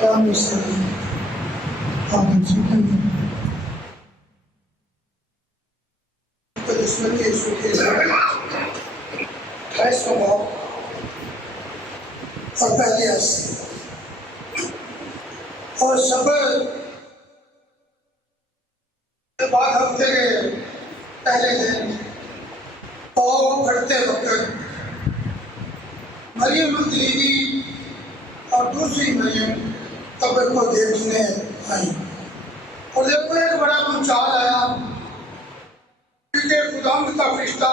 کلام سے آپ ہم سنیں گے۔ دشمنی یسوع کے 28واں باب اور پہلی آیت سے، اور سبت کے بعد ہفتے کے پہلے دن پاؤں پھٹتے وقت مریم مجدلی اور دوسری مریم قبر کو دیکھنے آئی، اور دیکھو ایک بڑا بھونچال آیا، کیونکہ خداوند کا فرشتہ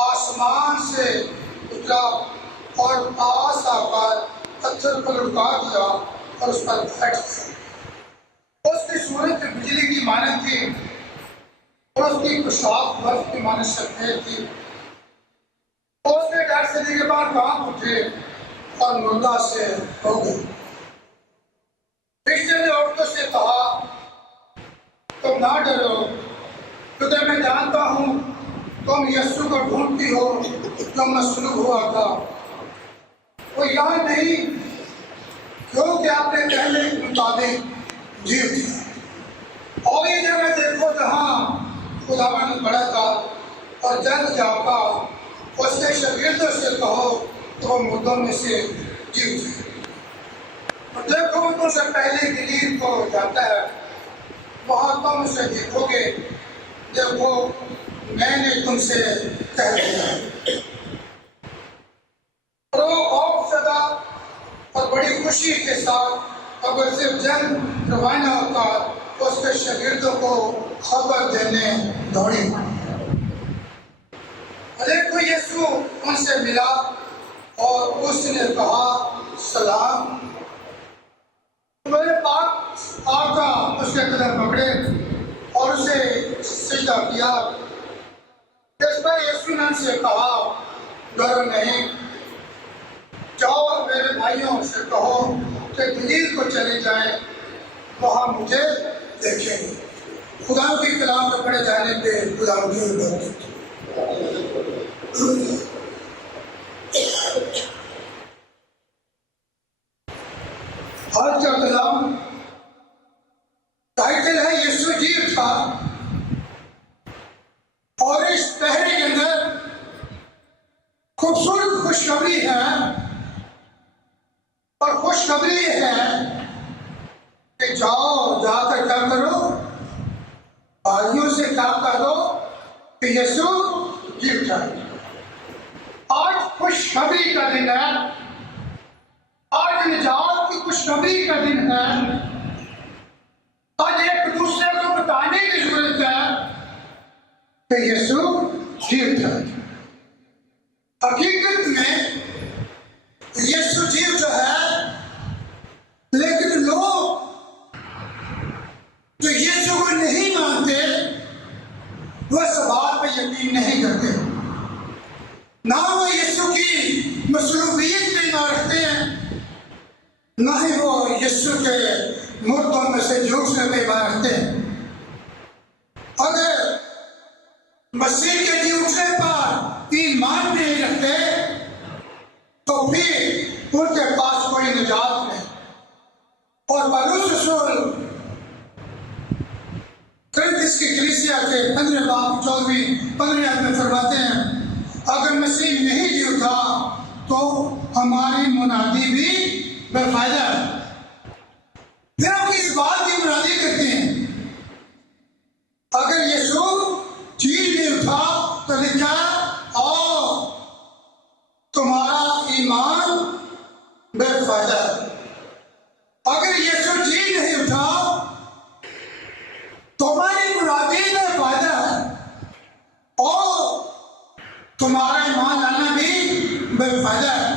آسمان سے اترا اور پاس آ کر پتھر پر لٹکا دیا اور اس پر بیٹھ گیا۔ اس کی صورت بجلی کی مانند تھی اور اس کی پوشاک برف کی مانند سفید تھی۔ اس کے ڈر سے نگہبان کانپ اٹھے اور مردہ سے ہو گئے۔ فرشتے نے عورتوں سے کہا، تم نہ ڈرو، کیونکہ میں جانتا ہوں تم یسوع کو ڈھونڈتی ہو جو مصلوب ہوا تھا، وہ یہاں نہیں کیونکہ آپ نے پہلے کے مطابق جی اٹھا۔ اور یہ جگہ دیکھو جہاں خداوند کھڑا تھا، اور جلد جا کر اس کے شاگردوں سے کہو تو وہ مردوں میں سے جی اٹھے۔ اور دیکھو وہ تم سے پہلے گلیل کو جاتا ہے، وہاں تم اسے دیکھو گے، دیکھو میں نے تم سے کہہ دیا ہے۔ اور وہ خوف زدہ اور بڑی خوشی کے ساتھ اگر صرف جلد روانہ ہو کر اس کے شاگردوں کو خبر دینے دوڑی۔ دیکھو یسوع ان سے ملا اور اس نے کہا، سلام۔ میرے پاس آقا اس کے قدم پکڑے اور اسے سجدہ کیا۔ اس پر یسوع نے ان سے کہا، ڈرو نہیں، جاؤ اور میرے بھائیوں سے کہو کہ گلیل کو چلے جائیں، وہاں مجھے دیکھیں گے۔ خدا کی کلام میں پڑھے جانے پہ خدا کی برکت۔ آج کا کلام ٹائٹل ہے یسوع جی اٹھا، اور اس پہرے کے اندر خوبصورت خوشخبری ہے، اور خوشخبری یہ ہے کہ جاؤ، جا کر کیا کرو، بھائیوں سے کیا کرو کہ یسوع جی اٹھا۔ آج خوشخبری کا دن ہے، آج نجات کی خوشخبری کا دن ہے۔ آج ایک دوسرے کو بتانے کی ضرورت ہے کہ یسوع جی اٹھا۔ حقیقت میں یسوع جی اٹھا ہے، لیکن لوگ جو یسوع کو نہیں مانتے وہ اس بات پہ یقین نہیں کرتے، نہ وہ یسوع کی مصلوبیت پہ ایمان رکھتے ہیں، نہ ہی وہ یسوع کے مردوں میں سے جی اٹھنے پہ ایمان رکھتے ہیں۔ اگر مسیح کے جی اٹھنے پر ایمان نہیں رکھتے تو پھر ان کے پاس کوئی نجات نہیں۔ اور پولس رسول کرنتھس کی کلیسیا کے 15 باب 14 آیت میں فرماتے ہیں، اگر مسیح نہیں جی اٹھا تو ہماری منادی بھی بے فائدہ ہے۔ پھر ہم کس بات کی منادی کرتے ہیں؟ اگر یسوع جی نہیں اٹھا تو لکھا اور تمہارا ایمان بے فائدہ ہے۔ اگر یسوع جی نہیں اٹھا تو ہماری منادی بے فائدہ ہے، اور تمہارا ایمان لانا بھی بے فائدہ ہے،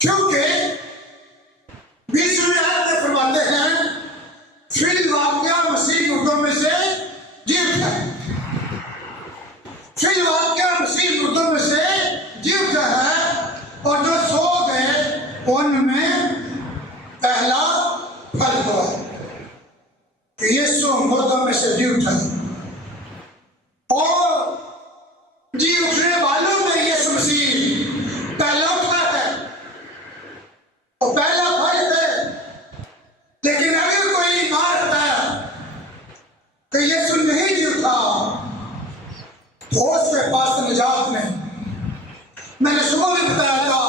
کیونکہ 20ویں آیت میں فرماتے ہیں، فی الواقعہ مسیح مردوں میں سے جی اٹھا ہے۔ فی الواقعہ مسیح مردوں میں سے جی اٹھا ہے، اور جو سو گئے ان میں پہلا پھل ہوا ہے۔ یسوع مردوں میں سے جی اٹھا ہے، اور جی اٹھنے والوں میں یسوع مسیح پہلا اٹھا ہے، اور پہلا پھل تو اس کے پاس نجات نہیں۔ میں نے صبح بھی بتایا تھا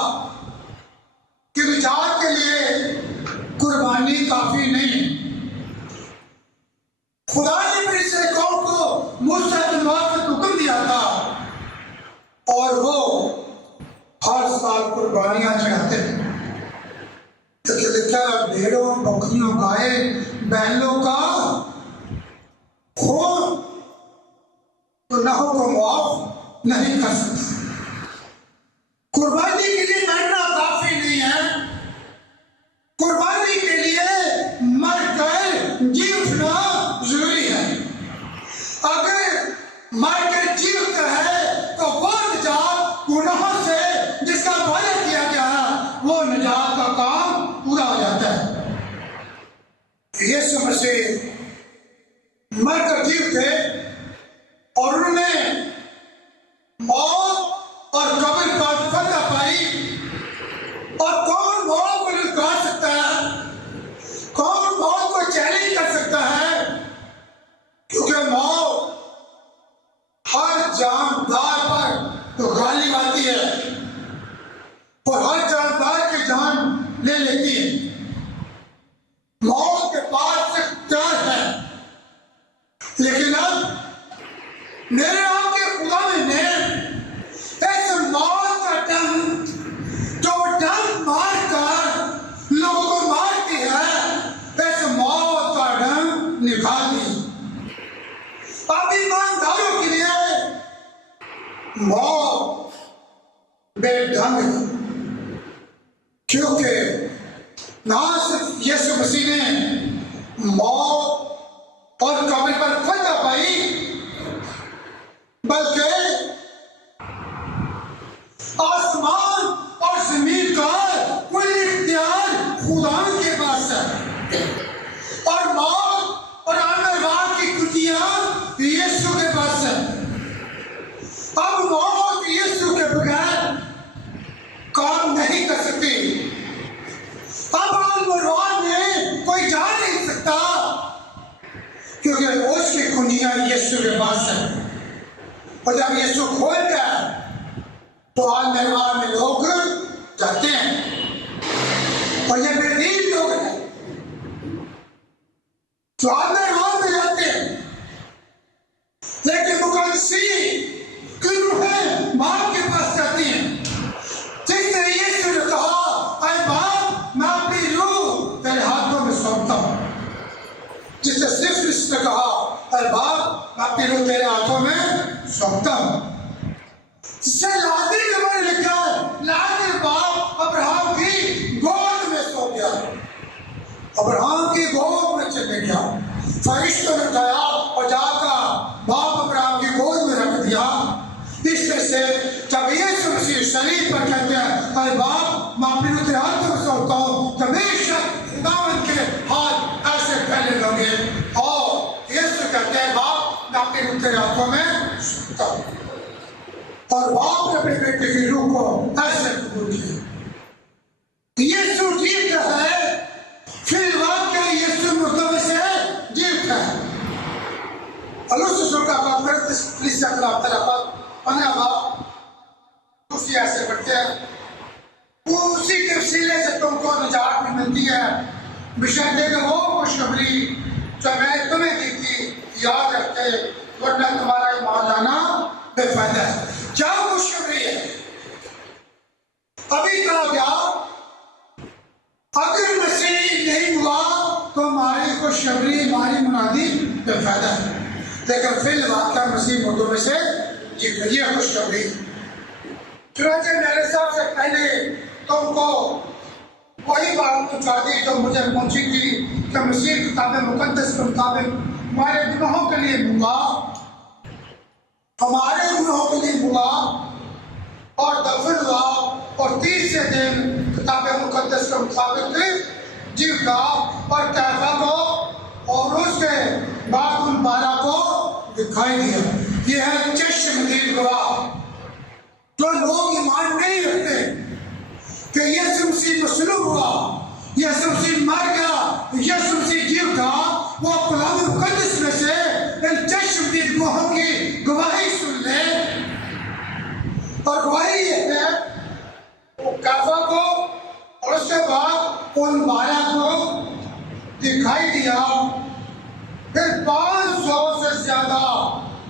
کہ نجات کے لیے قربانی کافی نہیں۔ خدا نے بھی اسے قوم کو موسیٰ کے واسطے حکم دیا تھا اور وہ ہر سال قربانیاں چڑھاتے ہیں۔ لیکن لکھا ہے بھیڑوں بکریوں گائے بیلوں کا خون گناہوں کو معاف نہیں کر سکتا۔ قربانی کے لیے مرنا کافی نہیں ہے، قربانی کے لیے مر کر جی اٹھنا ضروری ہے۔ اگر مر کر جی اٹھتا ہے تو وہ نجات گناہوں سے جس کا وعدہ کیا گیا ہے وہ نجات کا کام پورا ہو جاتا ہے۔ یسوع مسیح مر کر جی اٹھے اور انہوں نے موت اور قبر پر فتح پائی۔ اور کون موت کو للکار سکتا ہے؟ کون موت کو چیلنج کر سکتا ہے؟ کیونکہ موت ہر جاندار پر غالب آتی ہے اور ہر جاندار کی جان لے لیتی ہے۔ موت کے پاس اختیار ہے، لیکن اب میرے آپ کے خدا نے ایسے موت کا ڈنگ جو ڈنگ مار کر لوگوں کو مارتی ہے، ایسے موت کا ڈنگ نکال دی۔ اب ایمانداروں کے لیے موت بے ڈھنگ ہے، کیونکہ نہ صرف یسوع مسیح نے موت اور قبر پر فتح پائی بلکہ آسمان اور زمین کا کل اختیار خدا کے پاس ہے، اور موت اور آمرات کی کٹیاں یسوع کے پاس ہے۔ اب موت یسوع کے بغیر کام نہیں کر سکتی۔ اب آمرات میں کوئی جا نہیں سکتا کیونکہ اس کی کنجیاں یسوع کے پاس ہیں۔ اور جب یسوع کھولتا ہے تو آمرات میں لوگ جاتے ہیں، اور یہ بے دین لوگ ہیں جو آمرات میں جاتے ہیں، لیکن مقدسی کی روحیں باپ کے پاس جاتی ہیں۔ جس نے یسوع نے کہا اے باپ میں اپنی روح تیرے ہاتھوں میں سونپتا ہوں، جس نے صرف اس نے کہا اے باپ میں اپنی روح تیرے ہاتھوں میں سونپتا ہوں، جس سے لازر کے بارے میں لکھا ہے لازر باپ ابراہم کی گود میں سو گیا، ابراہم کی گود میں چلے گیا۔ فرشتوں نے اٹھایا اور جا کر باپ ابراہم کی گود میں رکھ دیا۔ اس میں سے جب یسوع مسیح شریف پر کہتے ہیں اے باپ میں اپنی روح تیرے ہاتھوں میں سونپتا ہوں، تو بے شک خداوند کے ہاتھ ایسے پھیلے ہوں گے، اور یسوع کہتے ہیں باپ میں اپنی روح تیرے ہاتھوں میں سونپتا ہوں، اور باپ نے اپنے بیٹے کی روح کو ایسے قبول کیا۔ یسوع جیتا ہے، فی الواقع یسوع مردوں سے جیتا ہے۔ الوس رسول کا بات کرتے پلیس سے خلاف تلافات پناہ باپ اسی ایسے بڑھتے ہیں، وہ اسی کے وسیلے سے تم کو نجات بھی ملتی ہے، بشرطے کہ وہ خوشخبری جو میں تمہیں دی تھی یاد رکھتے، ورنہ تمہارا ایمان لانا بے فائدہ ہے۔ کیا خوشخبری ہے؟ ابھی کہا گیا اگر مسیح نہیں ہوا تو ہماری خوشخبری ہماری منادی بے فائدہ ہے، لیکن فی الواقع مسیح مردوں میں سے یہ خوشخبری۔ چنانچہ میرے حساب سے پہلے تم کو وہی بات پہنچا دی جو مجھے پہنچی تھی کہ مسیح کتاب مقدس کے مطابق ہمارے گناہوں کے لیے ملا، ہمارے گناہوں کے لیے ملا اور دفن ہوا، اور تیسرے دن کتاب مقدس کے مطابق جی اٹھا اور کیفا کو اور اس کے بعد ان 12 کو دکھائی دیا۔ یہ ہے چشمدید گواہ۔ جو لوگ ایمان نہیں رکھتے کہ یسوع مسیح مصلوب ہوا، یسوع مسیح مر گیا، یسوع مسیح جی اٹھا، وہ کلام مقدس میں سے ان چشمدید گواہوں کی گواہی سن لے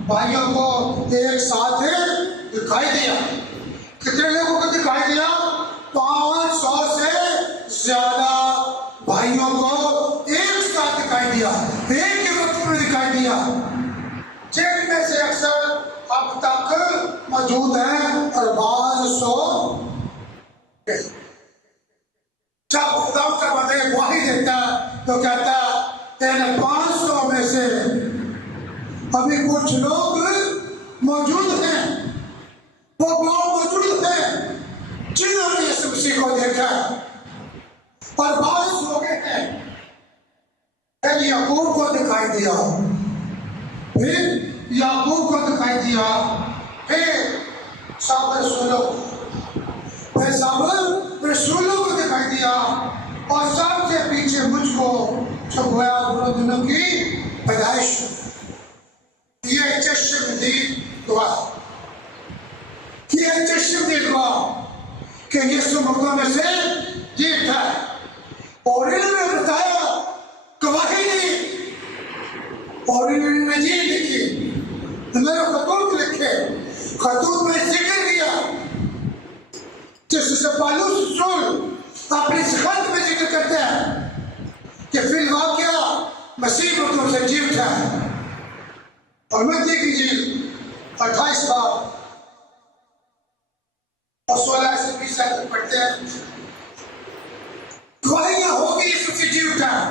بھائیوں کو ایک ساتھ دکھائی دیا. کتنے لوگوں کو دکھائی دیا؟ 500 سے زیادہ بھائیوں کو ایک ساتھ دکھائی دیا، ایک ہی وقت میں دکھائی دیا، جن میں سے اکثر اب تک موجود ہیں اور بعض سو گئے. جب خدا کا بندہ گواہی دیتا تو کہتا ان 500 میں سے ابھی کچھ لوگ موجود ہیں، وہ موجود ہیں جنہوں نے یسوع مسیح کو دیکھا، اور بعض سو گئے ہیں. پھر یعقوب کو دکھائی دیا، پھر یعقوب کو دکھائی دیا، پھر سب رسولوں کو دکھائی دیا، اور سب سے پیچھے مجھ کو جو گویا دونوں دنوں کی پیدائش. یہ چشمدید دعا ہے، یہ چشمدید دعا کہ یسوع مردوں میں سے جی اٹھا ہے. اور انہوں نے بتایا، گواہی دی، اور انہوں نے انجیل لکھی، میرے خطوط لکھے، خطوط میں ذکر کیا، جس سے پالوس رسول اپنی خط میں ذکر کرتے ہیں کہ فی الواقعہ مسیح مردوں سے جی اٹھا ہے. اور متی کی انجیل 28 بار اور 16 سے 20 تک پڑھتے ہیں. گواہیاں ہوگی یسوع سے جی اٹھا ہے،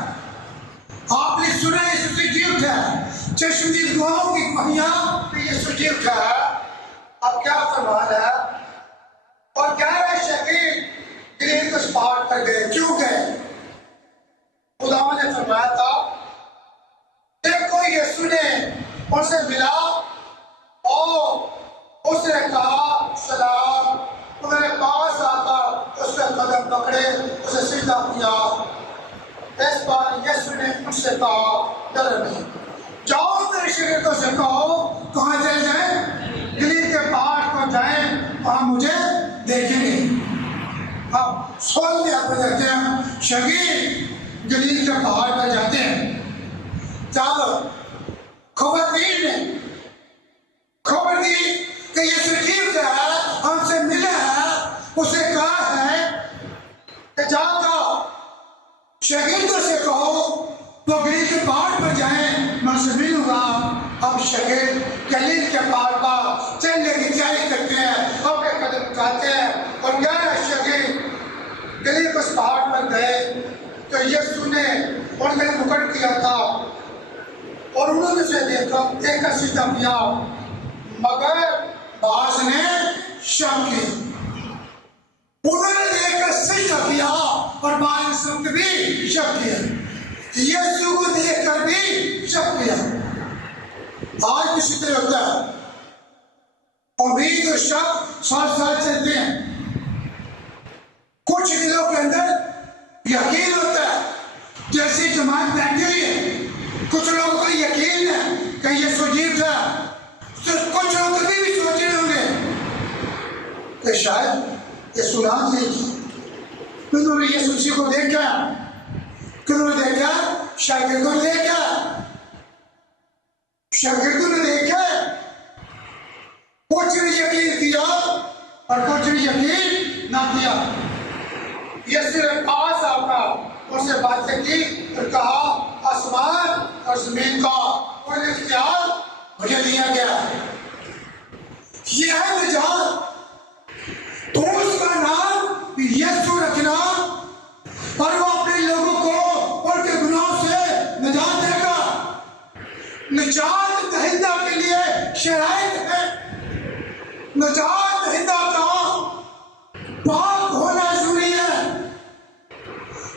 آپ نے سنا یسوع سے جی اٹھا ہے، چشمدید گواہوں کی گواہیاں کہ یسوع جی اٹھا ہے. اب کیا فرمان ہے؟ اور 11 شہید گلیل کے اس پہاڑ پر گئے. کیوں گئے؟ خدا نے فرمایا تھا، دیکھو یسوع نے ان سے ملا اور اس نے کہا سلام. انہوں نے پاس آ کر اس کے قدم پکڑے، اسے سجدہ کیا. اس بار یسوع نے ان سے کہا ڈرو نہیں، جاؤ میرے شاگردوں سے کہو کہاں چلے جائیں؟ گلیل کے پہاڑ کو جائیں، وہاں مجھے دیکھیں گے. اب سوال لیا پہ جاتے ہیں، شاگرد گلیل کے پہاڑ پر جاتے ہیں. چلو خواتین نے خبر دی کہ یسوع جی اٹھا ہے، ہم سے ملا ہے. اسے کہا ہے کہ جا کر شاگردوں سے کہو وہ گلیل کے پہاڑ پر جائیں، میں ان سے ملوں گا. اب شاگرد گلیل کے پہاڑ پر چلنے کی تیاری کرتے ہیں، اپنے قدم اٹھاتے ہیں، اور 11 شاگرد گلیل کے اس پہاڑ پر گئے تو یسوع نے ان کا مقرر کیا تھا، اور انہوں نے اسے دیکھ کر سجدہ کیا، مگر بعض نے شک کی. انہوں نے دیکھ کر سجدہ کیا اور بعض نے سن کے بھی شک کیا، یسوع کو دیکھ کر بھی شک کیا. آج کسی طرح ہوتا ہے، امید اور شک ساتھ ساتھ چلتے ہیں. کچھ دلوں کے اندر یقین ہوتا ہے، جیسی جماعت بیٹھی ہوئی ہے، کچھ لوگوں کو یقین ہے کہ یسوع جی اٹھا ہے، تو کچھ لوگ کبھی بھی سوچ رہے ہوں گے کہ شاید یسوع نہ تھی. انہوں نے یسوع مسیح کو دیکھا، کنہوں نے دیکھا؟ شاگردوں نے دیکھا، شاگردوں نے دیکھا. کچھ نے یقین کیا اور کچھ نے یقین نہ کیا. یسوع نے پاس آ کر ان سے باتیں کی اور کہا آسمان اور زمین کا اور اختیار مجھے دیا گیا. یہ ہے نجات. تو اس کا نام یسوع رکھنا، اور وہ اپنے لوگوں کو ان کے گناہوں سے نجات دے گا. نجات دہندہ کے لیے شرائط ہے. نجات دہندہ کا پاک ہونا ضروری ہے.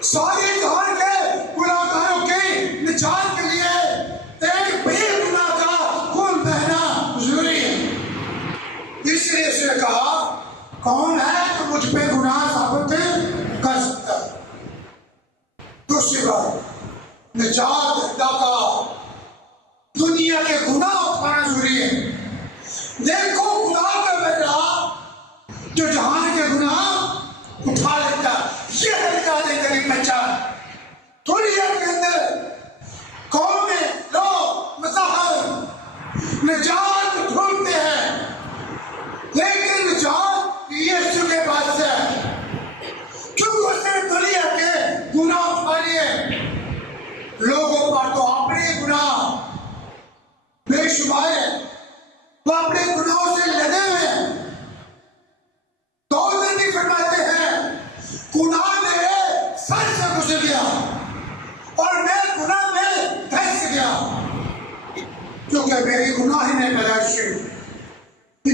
ساری جہان کے گناہگاروں کی نجات کے لیے ایک بھی گناہ کا خون بہنا ضروری ہے. اس لیے اس نے کہا کون ہے جو مجھ پہ گناہ ثابت کر سکتا ہے. دوسری بات، نجات دہندہ کا دنیا کے گناہ اٹھانا ضروری ہے. دیکھو خدا کا بیٹا جو جہان کے گناہ اٹھا لیتا، یہ ہے نجات کریم بچہ. دنیا کے اندر قومیں، لوگ، مذاہب نجات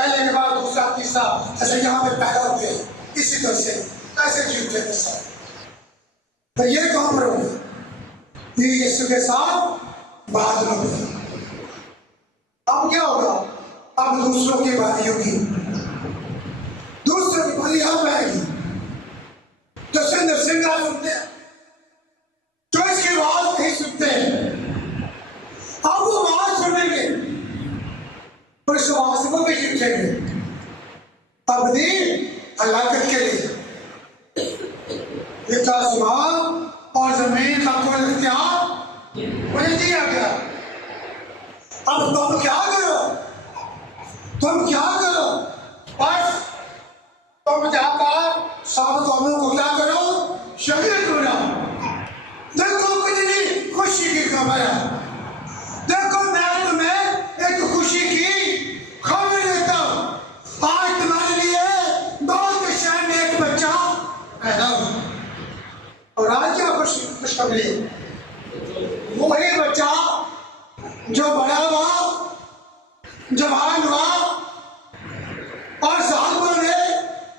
پہلے کے بعد دوسرا تیسرا ایسے یہاں پہ پیدا ہوتے ہیں، اسی طرح سے ایسے جیوتے تھے سب. تو یہ کہاں پر ہوگا؟ یہ یسوع کے ساتھ بادلوں میں. اب کیا ہوگا؟ اب دوسروں کی باری ہوگی، دوسروں کی باری اب آئے گی. جو سنگار سنتے ہیں، جو اس کی آواز نہیں سنتے ہیں، اب وہ آواز سنیں گے اور اس آواز سے وہ بھی اٹھیں گے ابدی ہلاکت کے لیے. یہ آسمان اور زمین کا کوئی اختیار مجھے دیا گیا. اب تم کیا کرو؟ تم کیا کرو؟ بس تم جا کر سب قوموں کو کیا کرو؟ شہید بناؤ. دیکھو کتنی خوشی کی خبر ہے. دیکھو میں تمہیں ایک خوشی کی خبر دیتا ہوں. آج تمہارے لیے داؤد کے شہر میں ایک بچہ پیدا ہوا. اور آج کیا خوشخبری؟ وہی بچہ جو بڑا ہوا، جوان ہوا اور ظالموں نے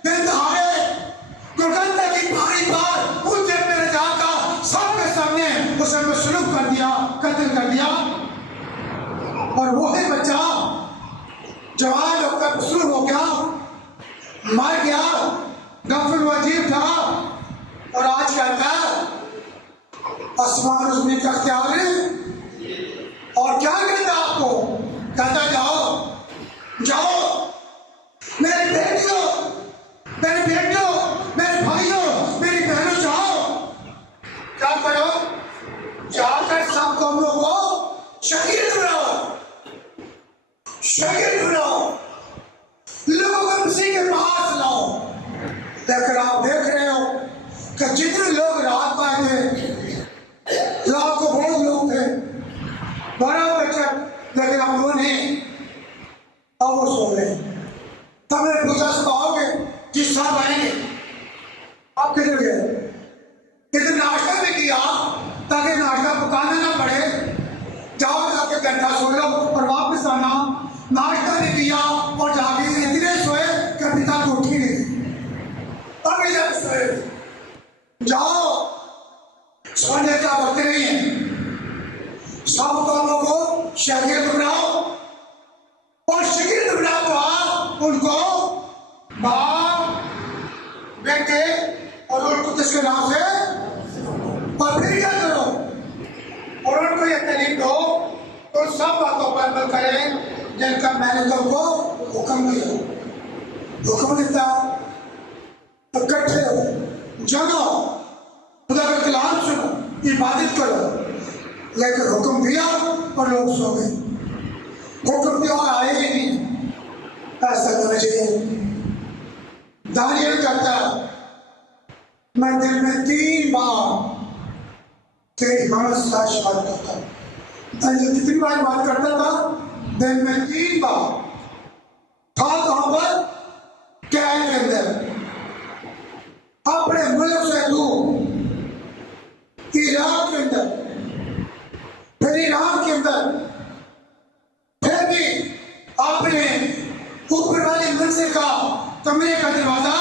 دن دہاڑے گلگندہ کی پہاڑی پر اونچے پہ لے جا کر سب کے سامنے اسے مصلوب کر دیا، قتل کر دیا. اور وہی بچہ جوان ہو کر مصلوب ہو گیا، مر گیا، دفن و عجیب تھا. اور آج کہتا ہے آسمان و زمین کا اختیار ہے. اور کیا کہتا آپ کو؟ کہتا جاؤ جاؤ میری بیٹیوں، میری بیٹیوں، میرے بھائیوں، میری بہنوں، جاؤ. کیا کرو؟ جا کر سب قوموں کو شہید بناؤ، شہید بناؤ، لوگوں کو مسیح کے پاس لاؤ. لیکن آپ دیکھ رہے ہو کہ جتنے لوگ رات کو آئے تھے، لاکھوں بہت لوگ تھے، بڑا بچہ، لیکن ہم وہ نہیں. اب وہ سو گئے. تب میں پوچھا سے کہو گے جس صاحب آئیں گے، آپ کدھر گئے؟ ادھر ناشتہ بھی کیا تاکہ ناشتہ پکانا نہ پڑے. جاؤ جا کے گھنٹہ سو لو اور واپس آنا. ناشتہ بھی کیا اور جا کے اتنے سوئے کہ پتا کو اٹھی نہیں. ابھی جب سوئے جاؤ، سونے کا وقت نہیں ہے. سب قوموں کو شہید بناؤ اور شہید بنا تو آپ ان کو باپ، بیٹے اور ان کو کس کے نام سے، اور پھر کیا کرو؟ اور ان کو یہ تعلیم دو تو سب باتوں پر عمل کریں جن کا میں نے تم کو حکم دیا. حکم دیتا اکٹھے ہو، جگو، خدا کا کلام سنو، عبادت کرو. لیکن حکم دیا اور لوگ سو گئے. حکم دیا اور آئے ہی نہیں. ایسا ہونا چاہیے. دانیل کہتا ہے میں دن میں 3 بار تیری حمد ساتھ بات کرتا ہوں. دانیل کتنی بار بات کرتا تھا؟ دن میں 3 بار. تھا کہاں پر؟ قید کے اندر، اپنے ملک سے دور، عراق کے اندر، پھر ایران کے اندر، پھر بھی اپنے اوپر والی منزل کا کمرے کا دروازہ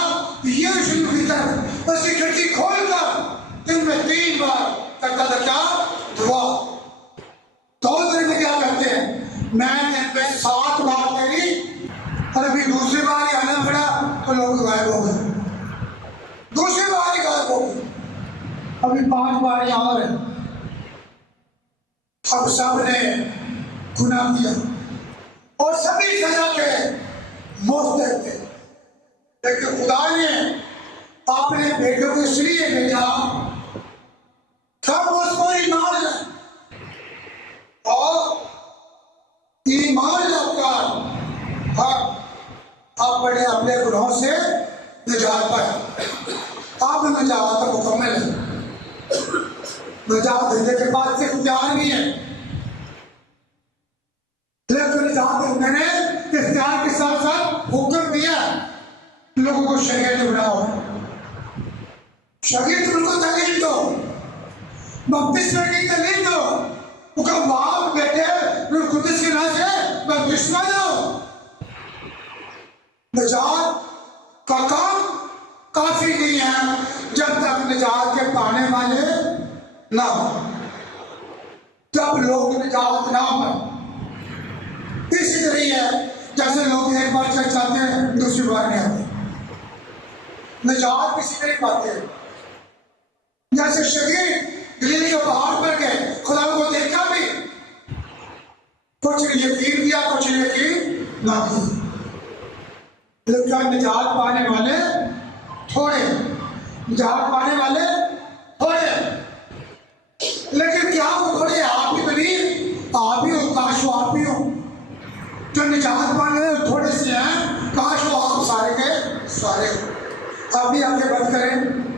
یروشلم کی طرف اس کی کھڑکی کھول کر دن میں 3 بار کرتا تھا. کیا؟ دعا. تو دن میں کیا کہتے ہیں؟ میں دن میں 7 بار تیری، اور ابھی دوسری بار ہی آنا پڑا تو لوگ غائب ہو گئے. دوسری بار ہی غائب ہو گئے. ابھی 5 بار یہاں رہے. اب سب نے گناہ کیا اور سبھی سزا کے مستحق تھے. لیکن خدا نے اپنے بیٹوں کو اس لیے بھیجا سب اس کو ایمان لائیں اور ایمان لا کر اپنے اپنے گناہوں سے نجات پائے. اب نجات مکمل ہے. نجات دینے کے بعد سے اختیار بھی ہے، لیکن نجات دینے نے اختیار کے ساتھ ساتھ حکم دیا لوگوں کو شہید بناؤ. شہید ان کو تعلیم دو، بپتسمہ کی تعلیم دو. ان کا باپ بیٹے روح القدس کے نام سے بپتسمہ دو. نجات کا کام کافی نہیں ہے جب تک نجات کے پانے والے نہ ہو. جب لوگ نجات نہ پائیں، اسی طرح ہے جیسے لوگ ایک بار چل جاتے ہیں دوسری بار نہیں آتے. نجات کسی طرح پاتے ہیں. جیسے شہید دلیل کے پہاڑ پر گئے، خدا کو دیکھا بھی، کچھ یقین کیا کچھ یقین نہ کیا. لیکن نجات پانے والے تھوڑے، نجات پانے والے تھوڑے. لیکن کیا وہ تھوڑے آپ ہی بنی، آپ ہی ہو، کاش وہ آپ ہی ہو. جو نجات پانے والے تھوڑے سے ہیں، کاش وہ آپ سارے کے سارے ہو. آپ بھی آگے بات کریں.